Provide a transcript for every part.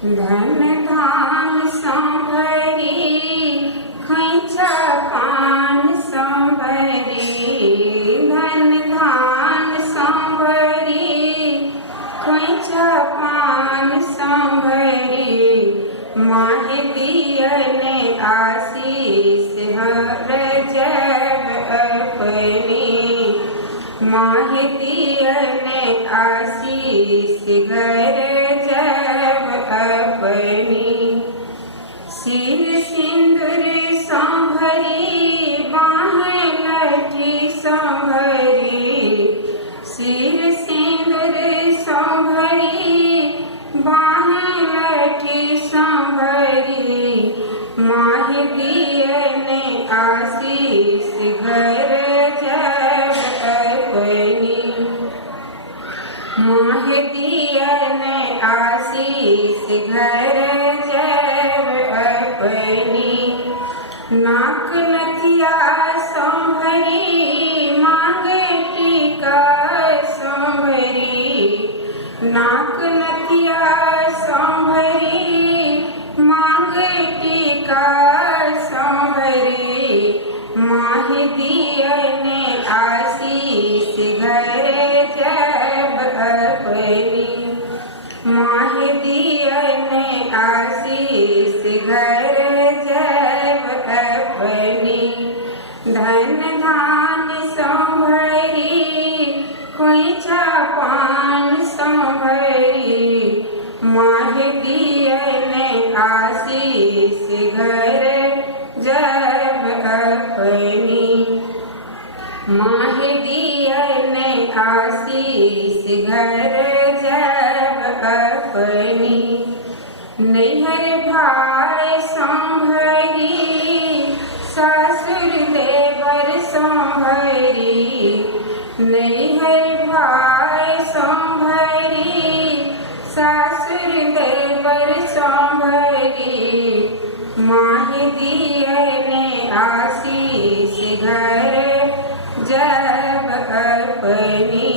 धन धान संभरी खैचा पान संभरी, धन धान संभरी खैचा पान संभरी, माहि दियने आशीष हर जब अपनी, माहि दियने आशीष घर जब अपनी। सिर सिंदूर संभरी बाह लठी संभरी, सिर सिंदूर संभरी बाह लठी संभरी, माहि दियने आशीष घर जब अपनी, माहि दियने आशीष घर जब अपनी। नाक नथिया संभरी मांग टीका संभरी, नाक नथिया संभरी मांग टीका संभरी, माहि दियने आशीष घर जब अपनी, माहि दियने आशीष घर जब अपनी। धन धान संभरी खोइचा पान संभरी, माहि दियने आशीष घर जब अपनी, माहि दियने आशीष घर जब अपनी। नैहर भाई संभरी सासुर देवर संभरी, नैहर भाई संभरी सासुर देवर संभरी, माहि दियने आशीष घर जब अपनी,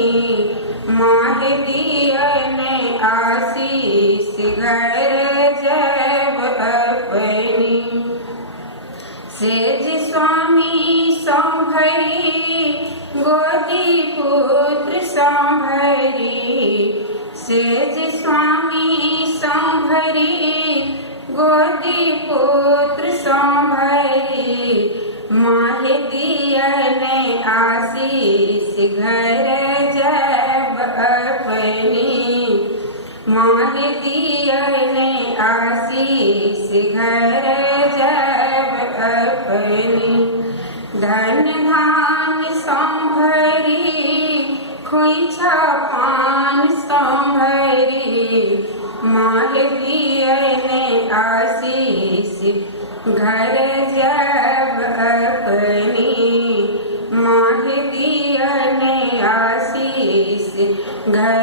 माहि दियने आशीष घर जब अपनी। सेज स्वामी संभरी गोदी पुत्र संभरी, सेज स्वामी संभरी गोदी पुत्र संभरी, माहि दियने आशीष घर जब अपनी, माहि दियने आशीष घर जब अपनी। धन धान संभरी खोइचा पान संभरी, माहि दियने आशीष घर जब अपनी, माहि दियने आशीष घर